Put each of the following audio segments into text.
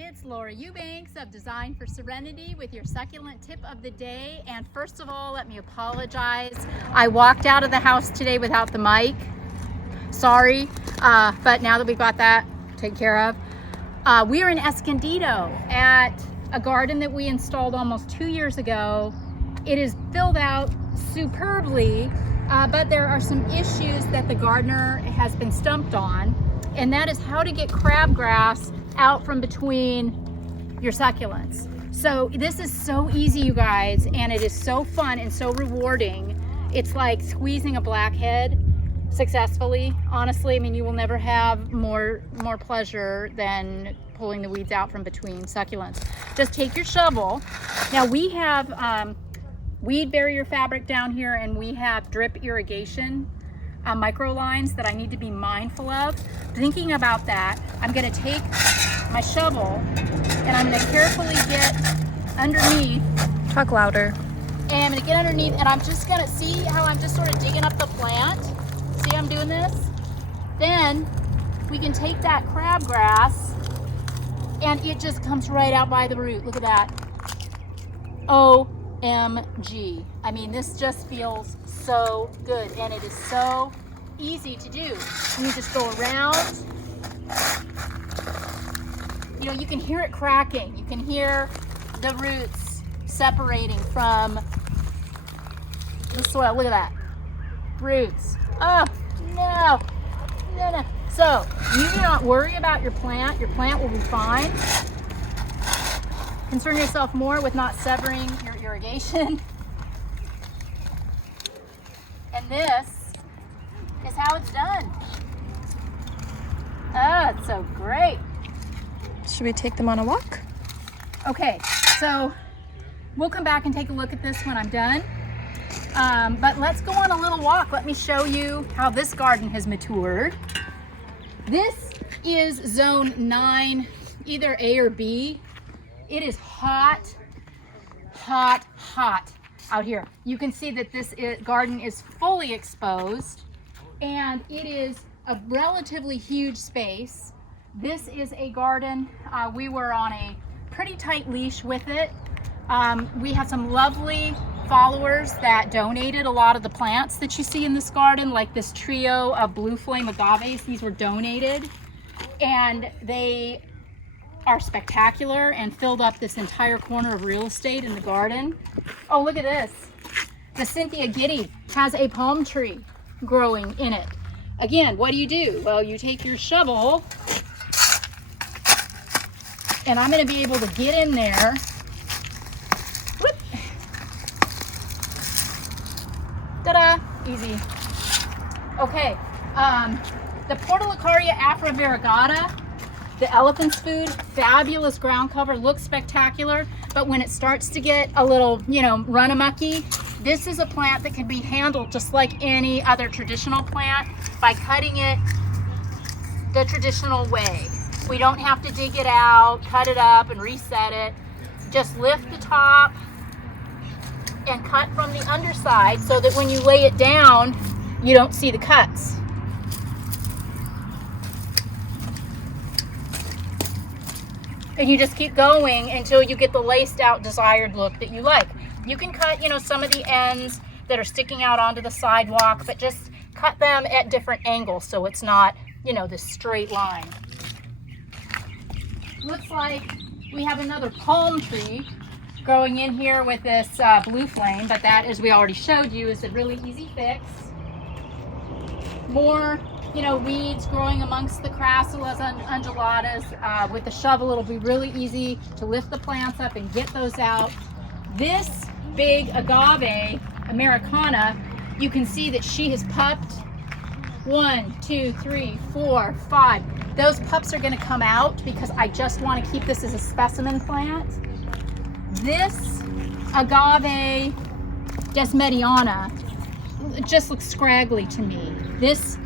It's Laura Eubanks of Design for Serenity with your succulent tip of the day. And first of all, let me apologize. I walked out of the house today without the mic. Sorry, but now that we've got that taken care of, we are in Escondido at a garden that we installed almost 2 years ago. It is filled out superbly, but there are some issues that the gardener has been stumped on, and that is how to get crabgrass out from between your succulents. So this is so easy, you guys, and it is so fun and so rewarding. It's like squeezing a blackhead successfully. Honestly, I mean, you will never have more pleasure than pulling the weeds out from between succulents. Just take your shovel. Now we have weed barrier fabric down here, and we have drip irrigation micro lines that I need to be mindful of. Thinking about that, I'm going to take my shovel and I'm going to carefully get underneath. Talk louder. And I'm going to get underneath, and I'm just going to see how I'm just sort of digging up the plant. See how I'm doing this? Then we can take that crabgrass and it just comes right out by the root. Look at that. OMG. I mean, this just feels so good, and it is so easy to do. You just go around. You know, you can hear it cracking. You can hear the roots separating from the soil. Look at that. Roots. Oh, no. No. So, you do not worry about your plant. Your plant will be fine. Concern yourself more with not severing your irrigation. And this is how it's done. Oh, it's so great. Should we take them on a walk? Okay, so we'll come back and take a look at this when I'm done. But let's go on a little walk. Let me show you how this garden has matured. This is zone 9, either A or B. It is hot out here. You can see that this garden is fully exposed, and it is a relatively huge space. This is a garden, we were on a pretty tight leash with it. We have some lovely followers that donated a lot of the plants that you see in this garden, like this trio of blue flame agaves. These were donated, and they are spectacular and filled up this entire corner of real estate in the garden. Oh, look at this. The Cynthia Giddy has a palm tree growing in it. Again, what do? Well, you take your shovel, and I'm going to be able to get in there. Whoop. Ta-da! Easy. Okay, the Portulacaria afra-variegata, the elephant's food, fabulous ground cover, looks spectacular, but when it starts to get a little, run-amucky, this is a plant that can be handled just like any other traditional plant by cutting it the traditional way. We don't have to dig it out, cut it up, and reset it. Just lift the top and cut from the underside so that when you lay it down, you don't see the cuts. And you just keep going until you get the laced out desired look that you like. You can cut, some of the ends that are sticking out onto the sidewalk, but just cut them at different angles so it's not, this straight line. Looks like we have another palm tree growing in here with this blue flame, but that, as we already showed you, is a really easy fix. More weeds growing amongst the crassulas and undulatas. With the shovel, it'll be really easy to lift the plants up and get those out. This big agave, Americana, you can see that she has pupped. 1, 2, 3, 4, 5. Those pups are going to come out because I just want to keep this as a specimen plant. This agave desmediana just looks scraggly to me. This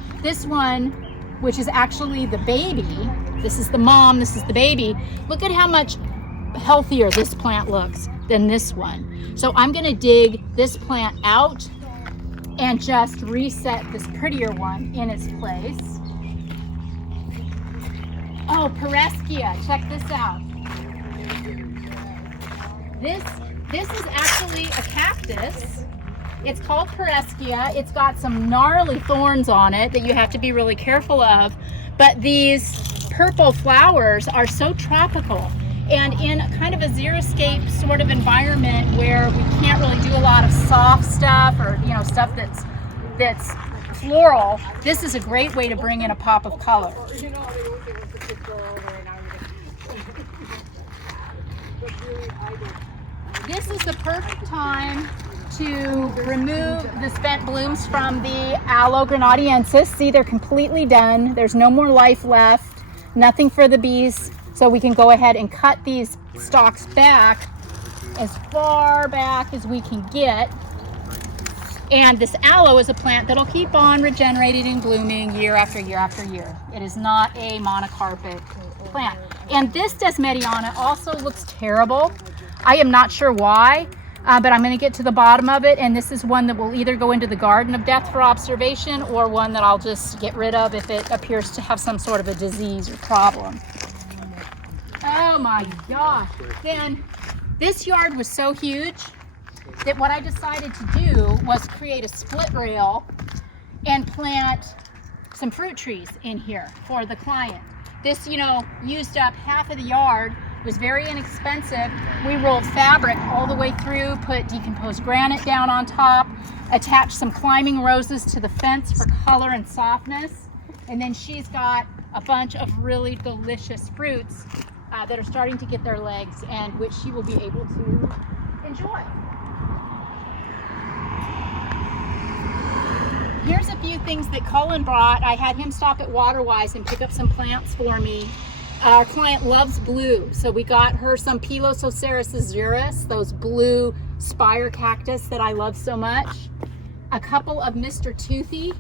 one, which is actually the baby, this is the mom, this is the baby. Look at how much healthier this plant looks than this one. So I'm going to dig this plant out and just reset this prettier one in its place. Oh, Pereskia, check this out. This is actually a cactus. It's called Pereskia. It's got some gnarly thorns on it that you have to be really careful of. But these purple flowers are so tropical. And in kind of a xeriscape sort of environment where we can't really do a lot of soft stuff or stuff that's floral, this is a great way to bring in a pop of color. This is the perfect time to remove the spent blooms from the Aloe grenadiensis. See, they're completely done. There's no more life left, nothing for the bees. So we can go ahead and cut these stalks back as far back as we can get. And this aloe is a plant that'll keep on regenerating and blooming year after year after year. It is not a monocarpic plant. And this Desmediana also looks terrible. I am not sure why, but I'm going to get to the bottom of it. And this is one that will either go into the garden of death for observation or one that I'll just get rid of if it appears to have some sort of a disease or problem. Oh my gosh. Then this yard was so huge that what I decided to do was create a split rail and plant some fruit trees in here for the client. This, used up half of the yard. It was very inexpensive. We rolled fabric all the way through, put decomposed granite down on top, attached some climbing roses to the fence for color and softness. And then she's got a bunch of really delicious fruits that are starting to get their legs and which she will be able to enjoy. Here's a few things that Cullen brought. I had him stop at Waterwise and pick up some plants for me. Our client loves blue, so we got her some Pilosoceras azuris, those blue spire cactus that I love so much. A couple of Mr. Toothy,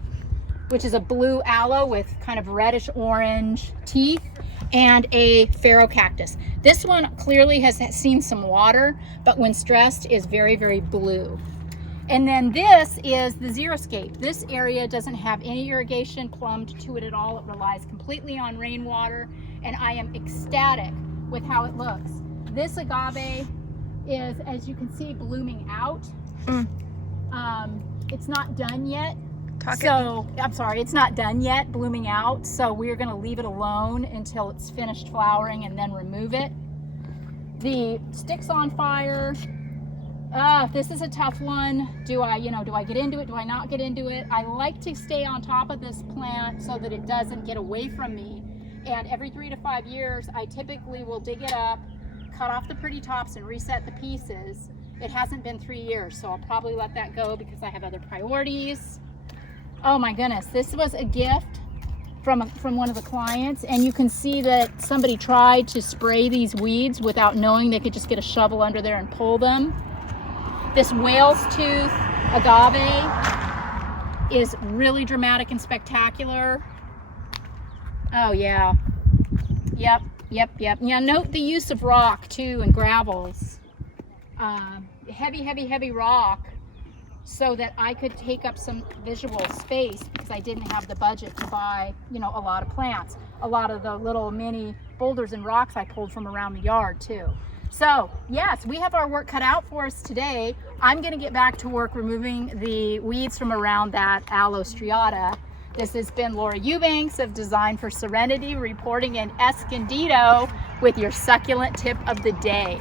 which is a blue aloe with kind of reddish orange teeth, and a pharaoh cactus. This one clearly has seen some water, but when stressed is very, very blue. And then this is the xeriscape. This area doesn't have any irrigation plumbed to it at all. It relies completely on rainwater, and I am ecstatic with how it looks. This agave is, as you can see, blooming out. It's not done yet. It's not done yet blooming out, so we're going to leave it alone until it's finished flowering and then remove it. The stick's on fire. This is a tough one. Do I get into it? Do I not get into it? I like to stay on top of this plant so that it doesn't get away from me. And every 3 to 5 years, I typically will dig it up, cut off the pretty tops and reset the pieces. It hasn't been 3 years, so I'll probably let that go because I have other priorities. Oh my goodness, this was a gift from one of the clients, and you can see that somebody tried to spray these weeds without knowing they could just get a shovel under there and pull them. This whale's tooth agave is really dramatic and spectacular. Oh yeah, yep. Yeah, note the use of rock too and gravels. Heavy rock, so that I could take up some visual space because I didn't have the budget to buy, a lot of plants. A lot of the little mini boulders and rocks I pulled from around the yard too. So yes, we have our work cut out for us today. I'm gonna get back to work removing the weeds from around that aloe striata. This has been Laura Eubanks of Design for Serenity reporting in Escondido with your succulent tip of the day.